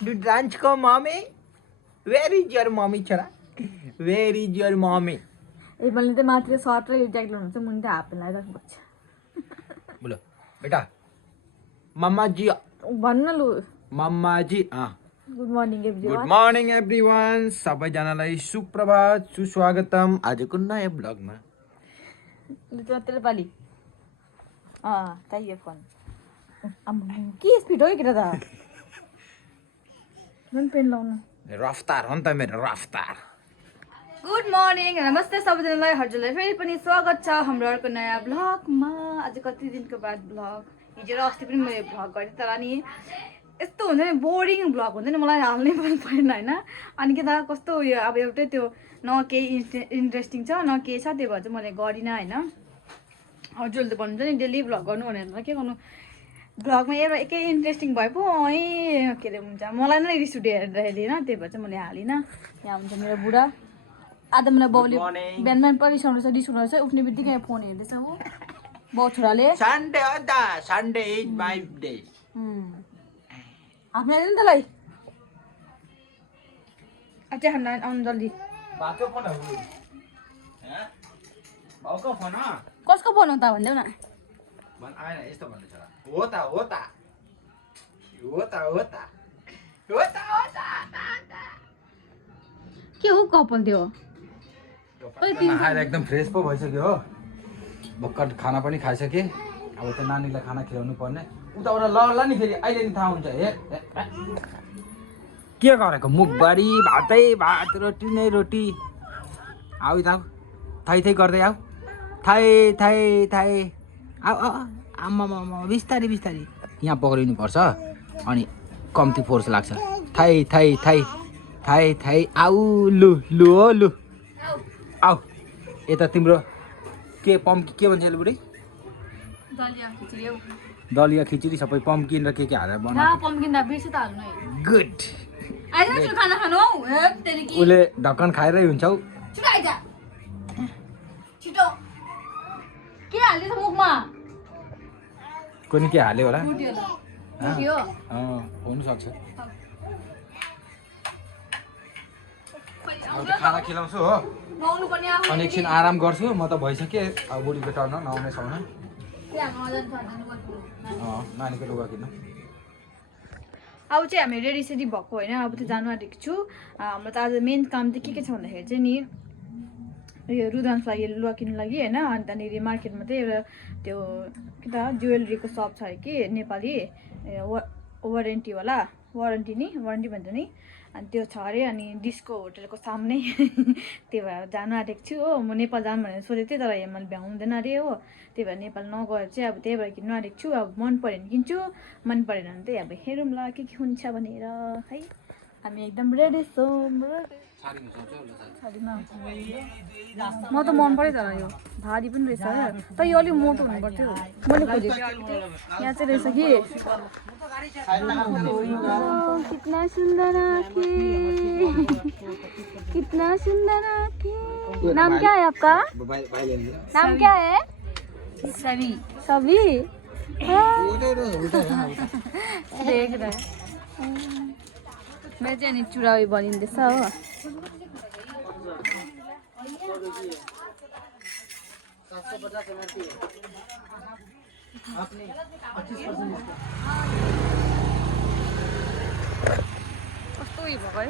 Do lunch ko mommy? Where is your mommy chara? Where is your mommy? ए मैले त माथि short र यो ज्याकेट लाउनु चाहिँ मुनि त हाफ प्यान्ट लगाइराख्नु पर्छ बोलो बेटा मम्मा जी भन्नु न लु मम्मा जी good morning everyone good morning everyone सबैजनालाई सुप्रभात सुस्वागतम आजको नयाँ ब्लगमा लु तेरो पाली चाहियो फोन के स्पिड हो केटा त जुन पेन लाउनु रफ्तार हो नि त मेरो रफ्तार गुड मर्निङ नमस्ते सबैजनालाई हजुरलाई फेरि पनि स्वागत छ हाम्रो अर्को नयाँ भ्लगमा आज कति दिनको बाद भ्लग हिजो र अस्ति पनि मैले भ्लग गरेँ तर नि यस्तो हुन्छ नि बोरिङ भ्लग हुन्छ नि मलाई हाल्नै मन परेन होइन अनि के त कस्तो उयो अब एउटै त्यो न केही इन्ट्रेस्टिङ छ न केही छ त्यही भएर चाहिँ मैले गरिनँ होइन हजुरले त भन्नुहुन्छ नि डेली भ्लग गर्नु भनेर के गर्नु भ्लगमा एउटा एकै इन्ट्रेस्टिङ भए पो के अरे हुन्छ मलाई नै रिस उठेर हेर्दैन त्यही भएर चाहिँ मैले हालिनँ यहाँ हुन्छ मेरो बुढा आज मलाई बाउले बिहान बिहान परिसाउनु छ रिस उठाउँछ उठ्ने बित्तिकै फोन हेर्दैछ ऊ बाउ छोराले सन्डे हो त सन्डे इज माई डे आफ्नो आइदिनु तँलाई अझै खाना आउनु जल्दी बाको फोन हो बाउको फोन कसको फोन हो त भनिदेऊ न भन आएन यस्तो भन्दैछ हो त हो त हो त हो त हो त हो त के हो कपाल त्यो खाएर एकदम फ्रेस पो भइसक्यो हो भर्खर खाना पनि खाइसकेँ अब त्यो नानीलाई खाना खिलाउनु पर्ने उताबाट ल नि फेरि अहिले नि थाहा हुन्छ के गरेको मुखभरि भातै भात रोटी नै रोटी आऊ त थाइ थाइ गर्दै आऊ थाइ थाइ थाइ आऊ आम्मा बिस्तारी बिस्तारी यहाँ पक्रिनु पर्छ अनि कम्ती फोर्स लाग्छ Thai Thai Thai Thai Thai आऊ लु लु हो लु आऊ यता तिम्रो के पम्किन के भन्छ बुढी दलिया खिचडी सबै पम्किन र के हालेर बनाएको गुड उसले ढक्कन खाएरै हुन्छ हौ कुनै के हाल्यो होला हुनसक्छ अब त खाना खिलाउँछु हो अनि एकछिन आराम गर्छु म त भइसकेँ अब बुढीको टर्न नआउने छैन नानीको लुगा किन्नु अब चाहिँ हामी रेडी सेडी भएको होइन अब चाहिँ जानु आँटेको छु हाम्रो त आज मेन काम चाहिँ के छ भन्दाखेरि चाहिँ नि यो रुदान्स लागि लुगा किन्नु लागि होइन अनि त्यहाँनिर मार्केटमा चाहिँ एउटा त्यो के त ज्वेलरीको सप छ कि नेपाली वारेन्टीवाला वारेन्टी भन्छ नि अनि त्यो छ अरे अनि डिस्को होटलको सामने त्यही भएर जानु आँटेको छु हो म नेपाल जानु भनेर सोचेको थिएँ तर यहाँ मैले भ्याउँदैन अरे हो त्यही भएर नेपाल नगएर चाहिँ अब त्यही भएर किन्नु आँटेको छु अब मन पऱ्यो भने किन्छु मन परेन भने चाहिँ अब हेरौँला के हुन्छ भनेर है हामी एकदम रेडी छौँ म त मन पऱ्यो तर यो भारी पनि रहेछ तर यो अलिक मोटो हुनु पर्थ्यो मैले खोजेको यहाँ चाहिँ रहेछ कि कितना सुंदर कितना सुंदर नाम क्या है आपका नाम क्या है सभी सभी देख रहे मैं चाहिँ अनि चुरावी बनिँदैछ हो कस्तो उयो भएको है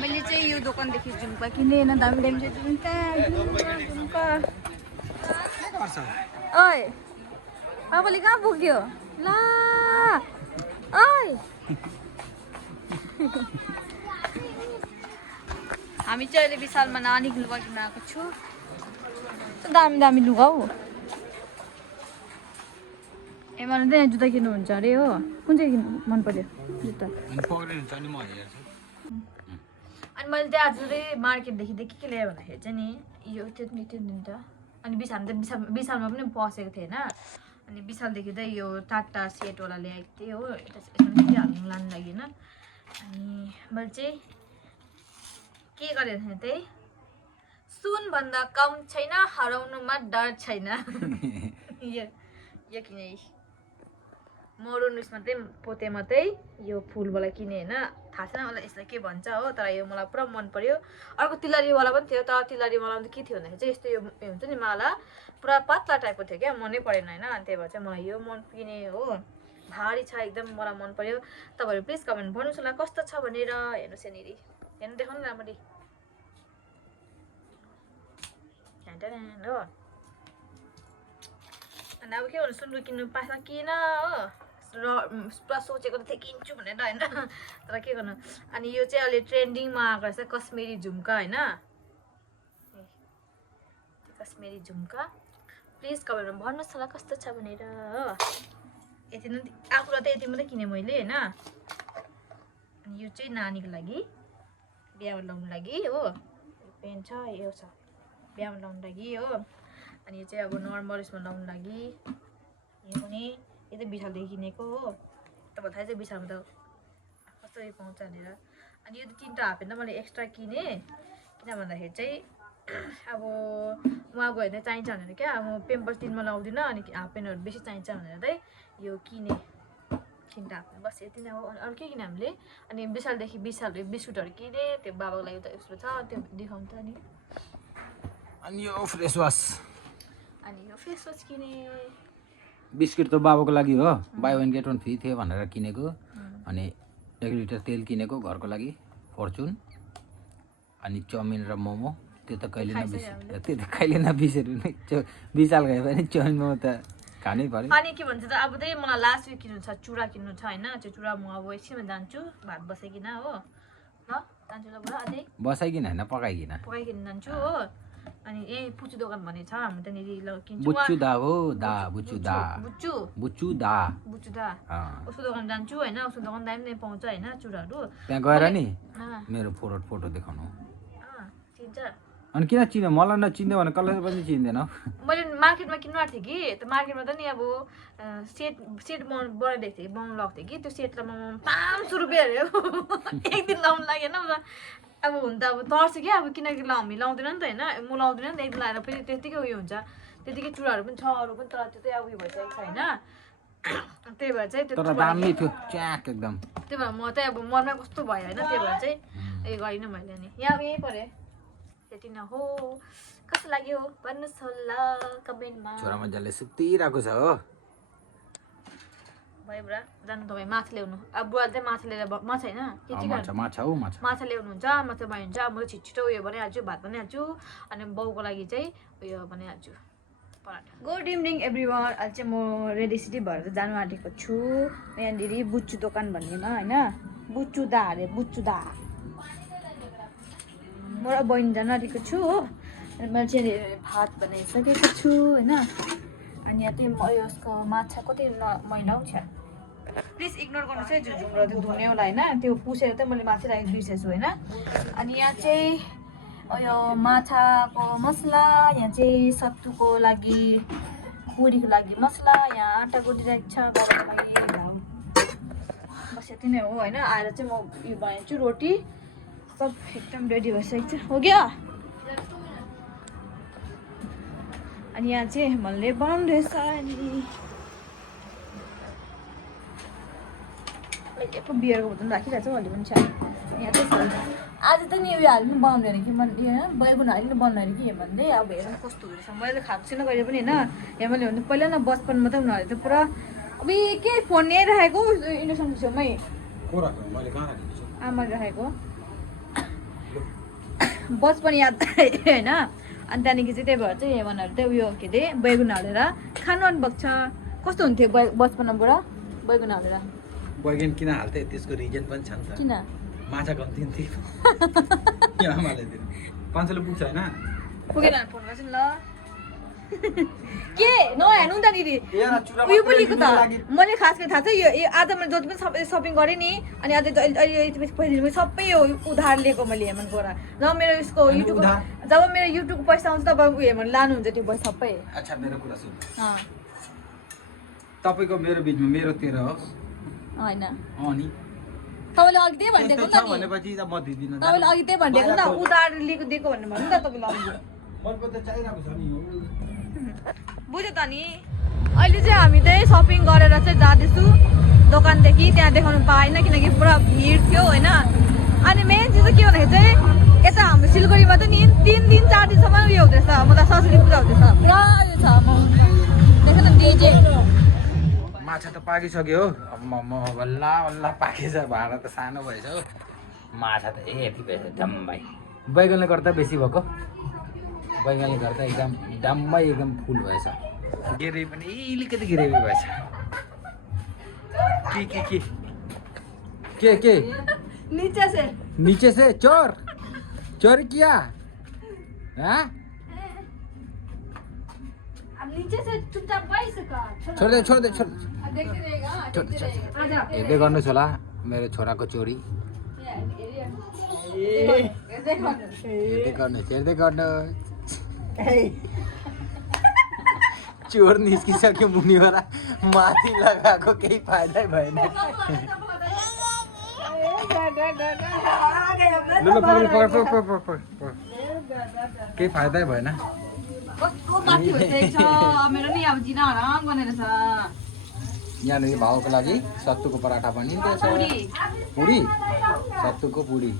मैले चाहिँ यो दोकानदेखि झुम्का किनेँ होइन दामी दामी चाहिँ झुम्का ओइ पापाले कहाँ पुग्यो ला ओइ हामी चाहिँ अहिले विशालमा नानीको लुगा किन्न आएको छु दामी दामी लुगा हौ एमाले चाहिँ यहाँ जुत्ता किन्नुहुन्छ अरे हो कुन चाहिँ मन पर्यो जुत्ता अनि मैले चाहिँ आज चाहिँ मार्केटदेखि के ल्याएँ भन्दाखेरि चाहिँ नि यो त्यो दिन्छ अनि विशालमा पनि पसेको थिएँ होइन अनि विशालदेखि चाहिँ यो 4टा सेटवाला ल्याएको थिएँ हो यसमा के हाल्नु लानु लागि होइन अनि मैले चाहिँ के गरेँ भने चाहिँ सुनभन्दा कम छैन हराउनुमा डर छैन यो किने मरुन उयसमा चाहिँ पोतेमा चाहिँ यो फुलवाला किने होइन थाहा छैन मलाई यसलाई के भन्छ हो तर यो मलाई पुरा मन पर्यो अर्को तिलहरीवाला पनि थियो तर तिलहरीवाला चाहिँ के थियो भन्दाखेरि चाहिँ यस्तो यो हुन्छ नि माला पुरा पातला टाइपको थियो क्या मनै परेन होइन अनि त्यही भएर चाहिँ मलाई यो मन किने हो भारी छ एकदम मलाई मन पर्यो तपाईँहरू प्लिज कमेन्ट भन्नुहोस् होला कस्तो छ भनेर हेर्नुहोस् यहाँनिर हेर्नु देखाउनु न राम्ररी हो अनि अब के भन्नु सुन्दुर किन्नु पाएछ किन हो र पुरा सोचेको त थिएँ किन्छु भनेर होइन तर के गर्नु अनि यो चाहिँ अहिले ट्रेन्डिङमा आएको रहेछ कश्मिरी झुम्का होइन कश्मिरी झुम्का प्लिज कमेन्टमा भन्नुहोस् होला कस्तो छ भनेर हो यति नै आफूलाई त यति मात्रै किनेँ मैले होइन अनि यो चाहिँ नानीको लागि बिहामा लाउनु लागि हो पेन छ यो छ बिहामा लाउनु लागि हो अनि यो चाहिँ अब नर्मल उसमा लाउनु लागि यो पनि यो चाहिँ विशालदेखि किनेको हो तपाईँलाई थाहा चाहिँ विशालमा त कसरी पाउँछ भनेर अनि यो त 3टा हाफ पेन्ट मैले एक्स्ट्रा किनेँ किन भन्दाखेरि चाहिँ अब उहाँ गयो भने चाहिन्छ भनेर क्या म पेम्पर्स दिनमा लाउँदिनँ अनि हाफ पेन्टहरू बेसी चाहिन्छ भनेर चाहिँ यो किनेँ 3टा हाफ पेन्ट बस यति नै हो अनि अरू के किन्यो हामीले अनि विशालदेखि बिस्कुटहरू किनेँ त्यो बाबाको लागि त यस्तो छ त्यो देखाउनु त नि अनि यो फेस वास अनि यो फेस वास किनेँ बिस्किट त बाबाको लागि हो बाई 1 गेट 1 फ्री थियो भनेर किनेको अनि 1 लिटर तेल किनेको घरको लागि फर्चुन अनि चाउमिन र मोमो त्यो त कहिले नबिर्सेर नै विशाल गयो भने चाउमिन मोमो त खानै पर्यो अनि के भन्छ त अब चाहिँ मलाई लास्ट विक किन्नु छ चुरा किन्नु छ होइन त्यो चुरा म अब एकछिनमा जान्छु भात बसाइकिन हो ल जान्छु ल बुढा अझै बसाइकिन होइन पकाइकिन जान्छु हो अनि पुच्चु दोकान भन्ने छ हामी त्यहाँनिर किन्छु बुच्चु दा हो दा बुच्चु दा उसको दोकान जान्छु होइन उसको दोकान दामी नै पाउँछ होइन चुराहरू त्यहाँ गएर नि मेरो फोटो देखाउनु चिन्छ अनि किन चिन्यो मलाई नचिन्यो भने कसलाई पनि चिन्दैन मैले मार्केटमा किन्नु आएको थिएँ कि त्यो मार्केटमा त नि अब सेट बनाइदिएको थिएँ बनाउनु लगाएको थिएँ कि त्यो सेटलाई म 500 रुपियाँ अरे एक दिन लाउनु लागेन अब हुन त अब तर्छ क्या अब किनकि हामी लाउँदैन नि त होइन म लाउँदिनँ नि त एक दिन लाएर फेरि त्यतिकै उयो हुन्छ त्यतिकै चुराहरू पनि छ अरू पनि तर त्यो चाहिँ अब उयो भइसकेको छ होइन त्यही भएर चाहिँ त्यो दामी थियो च्याक एकदम त्यही भएर म चाहिँ अब मनमा कस्तो भयो होइन त्यही भएर चाहिँ उयो गरिनँ मैले नि यहाँ यहीँ पऱ्यो त्यति न हो कस्तो लाग्यो भन्नुहोस् होला कमेन्टमा छोरा मजाले सुतिरहेको छ हो भयो बुढा जानु तपाईँ माछा ल्याउनु अब बुढाले चाहिँ माछा लिएर माछा होइन माछा ल्याउनुहुन्छ माछा बनाइन्छ म चाहिँ छिटो उयो बनाइहाल्छु भात बनाइहाल्छु अनि बाउको लागि चाहिँ उयो बनाइहाल्छु पराठा गुड इभिनिङ एभ्रिवान अहिले चाहिँ म रेडी सिटी भएर जानु आँटेको छु यहाँनिर बुच्चु दोकान भन्नेमा होइन बुच्चु दा अरे बुच्चु दा म र बहिनी जानु आँटेको छु हो अनि मैले चाहिँ भात बनाइसकेको छु होइन अनि यहाँ चाहिँ यसको माछा कति मैला आउँछ प्लिज इग्नोर गर्नुहोस् है झुझुम्रो त्यो धुनेवाला होइन त्यो पुसेर चाहिँ मैले माथि राखेको बिर्सेछु होइन अनि यहाँ चाहिँ यो माछाको मसला यहाँ चाहिँ सत्तुको लागि पुरीको लागि मसला यहाँ आँटा गुडिरहेको छ बाबाको लागि बस यति नै हो होइन आएर चाहिँ म यो बनाइदिन्छु रोटी सब एकदम रेडी भइसकेको छ हो क्या अनि यहाँ चाहिँ मैले बनाउँदैछ अहिले बियरको बोतल राखिरहेको छु अहिले पनि छ यहाँ चाहिँ आज त नि उयो हाल्नु बनाउँदै अरे कि मैले होइन बैगुन हालिनु बनाउनु अरे कि भन्दै अब हेर्नु कस्तो हुँदैछ मैले खाएको छुइनँ कहिले पनि होइन यहाँ मैले भन्नु पहिला न बचपनमा त उनीहरूले त पुरा अब के फोन राखेको इन्डक्सनको छेउमै आमाले राखेको बचपन याद होइन अनि त्यहाँदेखि चाहिँ त्यही भएर चाहिँ हेमनहरू चाहिँ उयो के अरे बैगुन हालेर खानु अनुभएको छ कस्तो हुन्थ्यो बचपनमा बुढा बैगुन हालेर बैगुन किन हाल्थे त्यसको रिजन पनि छ नि त किन माछा कम दिन्थ्यो आमाले दिनु 500 पुग्छ होइन पुगेन फोन गर्छु ल के नहेर्नु नि त दिदी उयो पनि लिएको त मैले खास गरी थाहा छ यो आज मैले जति पनि सपिङ गरेँ नि अनि आज अहिले पैसा सबै यो उधार लिएको मैले हेमनबाट जब मेरो यसको युट्युब जब मेरो युट्युबको पैसा आउँछ तब हेमन लानुहुन्छ त्यो पैसा सबै अच्छा मेरो कुरा सुन तपाईको मेरो बिचमा मेरो 13 होस् हैन अनि तपाईले अघि त्यही भनिदिएको नि भनेपछि त म दिदिन तपाईले अघि त्यही भनिदिएको नि त उधार लिएको दिएको भन्नु भयो नि त तपाईले अघि मन त चाहिरहेको छ नि बुझ्यो त नि अहिले चाहिँ हामी चाहिँ सपिङ गरेर चाहिँ जाँदैछु दोकानदेखि, त्यहाँ देखाउनु पाएन किनकि पुरा भिड थियो होइन। अनि मेन चिज चाहिँ के भन्दाखेरि चाहिँ यता हाम्रो सिलगढीमा त नि 3 दिन 4 दिनसम्म उयो हुँदैछ, मतलब सरस्वती पूजा हुँदैछ, पुरा उयो छ। देख न डिजे माछा त पाकिसक्यो हो। अब म बल्ल बल्ल पाकेछ, भाँडा त सानो भएछ हो। माछा त यति भएछ डम्मै। बैगनले गर्दा बेसी भएको, बैगनले गर्दा एकदम डम्मै एकदम फुल भएछ। ग्रेभी पनि अलिकति ग्रेभी भएछ। के नीचे से चोर किया हाँ? अब नीचे से चुपचाप बैठ छोड़ दे हेर्दै गर्नुहोस् होला मेरो छोराको चोरी। हेर्दै गर्नुहोस् चोर निस्किसक्यो मुनिबाट, माथि लगाएको केही फाइदै भएन। केही फाइदै भएन। यहाँनिर भाउको लागि सत्तुको पराठा बनिँदैछ। पुडी सत्तुको पुडी।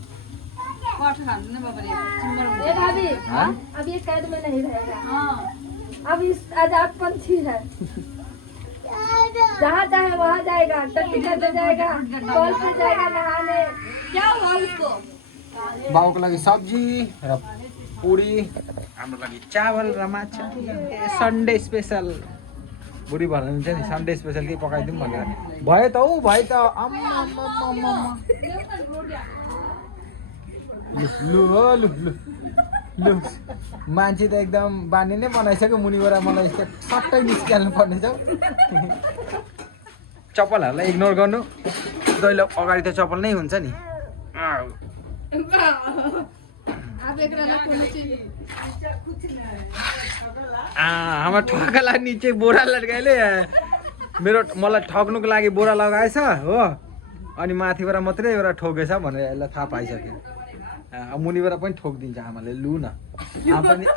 अब इस आजाद पंछी है, जहाँ चाहे वहाँ जाएगा, टट्टी करते जाएगा, कॉल पे जाएगा नहाने। क्या हुआ उसको? बाउको लागि सब्जी र पुडी, हाम्रो लागि चावल र माछा। सन्डे स्पेसल बुढी भन्नुहुन्छ नि, सन्डे स्पेसल के पकाइदिउँ भनेर। भयो त हौ भयो त। लु मान्छे त एकदम बानी नै बनाइसक्यो मुनिबाट। मलाई यस्तो सट्टै निस्किहाल्नु पर्नेछ। चप्पलहरूलाई इग्नोर गर्नु, दैलो अगाडि त चप्पल नै हुन्छ नि। हाम्रो ठगला निचे बोरा लड्काइले मलाई ठग्नुको लागि बोरा लगाएछ हो। अनि माथिबाट मात्रै एउटा ठोकेछ भनेर यसलाई थाहा पाइसक्यो। मुनिबाट पनि ठोकिदिन्छ आमाले। लु न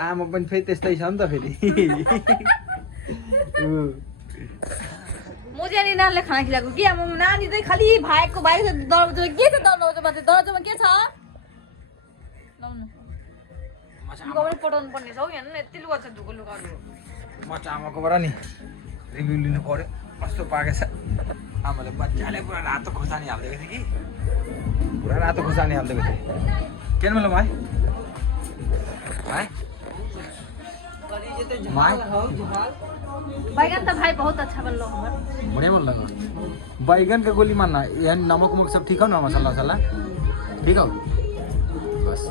आमा पनि फेरि त्यस्तै छ नि त फेरि। मुझे नि नानीले खाना खिलाएको कि अब नानी चाहिँ खालि भाइको दरवाजा के छ, दरवाजामा के छ पठाउनु पर्ने छ हौ। यहाँ यति लुगा छ, धुको लुगाहरू। म चाहिँ आमाकोबाट नि रिभ्यू लिनु पर्यो कस्तो पाकेछ। आमाले बच्चाले पुरा रातो खोर्सानी हालिदिएको थियो कि, पुरा रातो खोर्सानी हालिदिएको थियो। के मतलब भाइ बैगन तो भाई बहुत अच्छा बन लो हमर। बढ़िया बन लगा। बैगन का गोली मारना, यह नमक उमक सब ठीक हो ना, मसाला वसाला ठीक हो बस।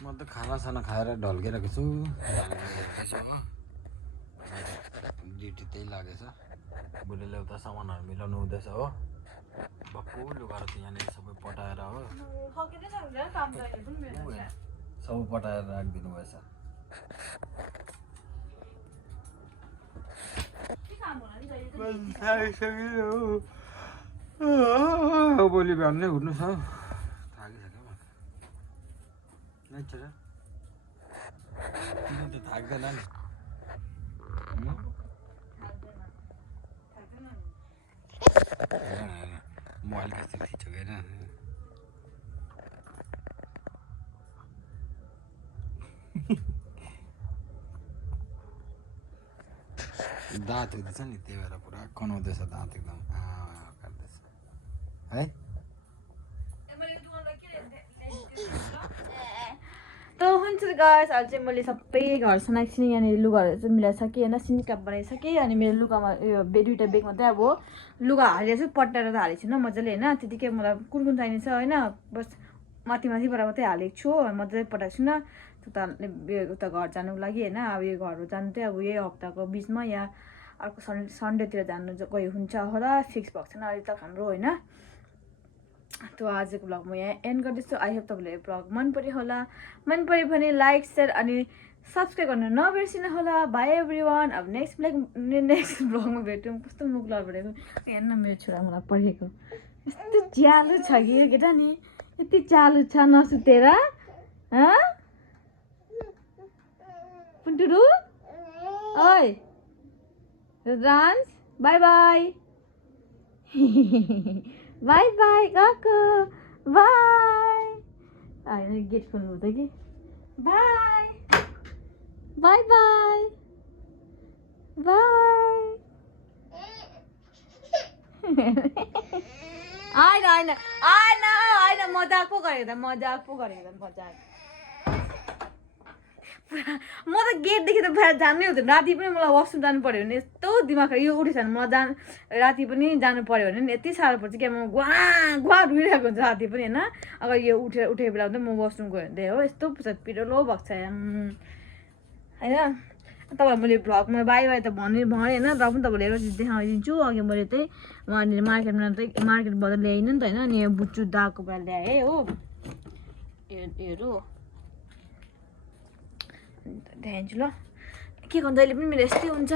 म त खाना साना खाएर ढल्केर छु। ड्युटी त्यही लागेछ। बुढीले उता सामानहरू मिलाउनु हुँदैछ हो। बक्कु लुगाहरू त यहाँनिर सबै पटाएर हो, सबै पटाएर राखिदिनु भएछ। भोलि बिहान नै उठ्नु छ, थाकिसक्यो म त थाक्दैन नि। मोबाइल कस्तो खिच्यो होइन। दाँत हुँदैछ नि, त्यही भएर पुरा कनाउँदैछ दाँत एकदम काट्दैछ है। त हुन्छ गाइस, अहिले चाहिँ मैले सबै घर सनाइसिने यहाँनिर लुगाहरू चाहिँ मिलाइसकेँ होइन, सिन्डिक्याप बनाइसकेँ। अनि मेरो लुगामा उयो दुइटा बेगमा चाहिँ अब लुगा हालेर चाहिँ पट्टाएर त हालेको छुइनँ मजाले होइन। त्यतिकै मलाई कुन चाहिन्छ होइन, बस माथिबाट मात्रै हालेको छु, मजाले पठाएको छुइनँ। उता घर जानुको लागि होइन। अब यो घर जानु चाहिँ अब यही हप्ताको बिचमा या अर्को सन्डेतिर जानु गयो हुन्छ होला, फिक्स भएको छैन अहिले तक हाम्रो होइन। त आजको ब्लग म यहाँ एन्ड गर्दैछु। आई होप तपाईँलाई ब्लग मन पऱ्यो होला। मन पऱ्यो भने लाइक सेयर अनि सब्सक्राइब गर्नु नबिर्सिनु होला। By everyone. अब नेक्स्ट ब्लगमा भेटौँ। कस्तो मुख लडेको हेर्न मेरो छोरा मलाई पढेको यस्तो चालु छ कि यो केटा नि, यति चालु छ नसुतेर पुन्टुरु। ओइ Rudransh by by by by गएको बाई होइन गेट खोल्नु हुँदै कि बाई बाई बाई बाई होइन होइन होइन होइन मजाक पो गरेको त मजाक म त गेटदेखि त बाहिर जानै हुँदैन राति पनि मलाई वासरुम जानु पऱ्यो भने यस्तो दिमाग यो उठेछ भने मलाई राति पनि जानु पऱ्यो भने यति साह्रो पर्छ कि म गुवा रुइरहेको हुन्छ राति पनि होइन अगर यो उठेको बेला त म वासरुम गयो भने हो यस्तो पिरोलो भएको छ होइन तपाईँलाई मैले भ्लगमा बाई बाई त भने होइन र पनि तपाईँले हेरेर देखाइदिन्छु अघि मैले चाहिँ उहाँनिर मार्केटबाट ल्याइनँ नि त होइन अनि यो बुच्चु दाको बेला ल्याएँ हो योहरू देखाइदिन्छु ल के गर्नु जहिले पनि मेरो यस्तै हुन्छ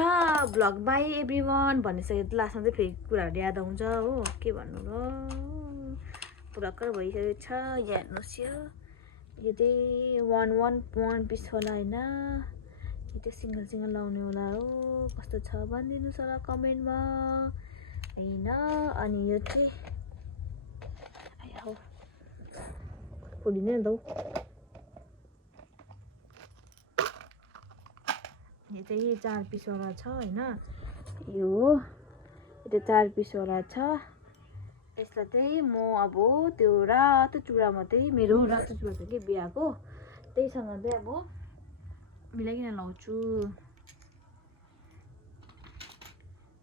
भ्लग बाई एभ्री वान भनिसकेको लास्टमा चाहिँ फेरि कुराहरू याद आउँछ हो के भन्नु र पुराकर भइसकेको छ यहाँ हेर्नुहोस् यो चाहिँ वान पिस होला होइन यो चाहिँ सिङ्गल लाउने होला हो कस्तो छ भनिदिनुहोस् होला कमेन्टमा होइन अनि यो चाहिँ खोलिँदैन त यो चाहिँ 4 पिसवाला छ होइन यो चाहिँ 4 पिसवाला छ यसलाई चाहिँ म अब त्यो रातो चुडामा चाहिँ मेरो रातो चुडा छ कि बिहाको त्यहीसँग चाहिँ अब मिलाइकन लाउँछु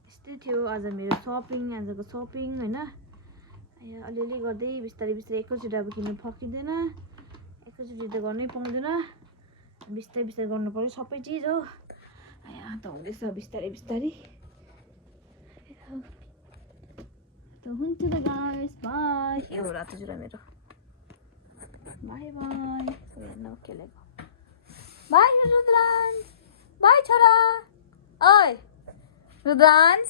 यस्तै थियो आज मेरो आजको सपिङ होइन अलिअलि गर्दै बिस्तारै एकैचोटि अब किन्नु फकिँदैन एकैचोटि त गर्नै पाउँदैन बिस्तारै गर्नु पर्यो सबै चिज हो त हुँदैछ बिस्तारै त हुन्छ त गाइस बाई यो रातो चुरा मेरो बाई बाई हेर्न खेलेको बाई रुद्रांश बाई छोरा ओइ रुद्रांश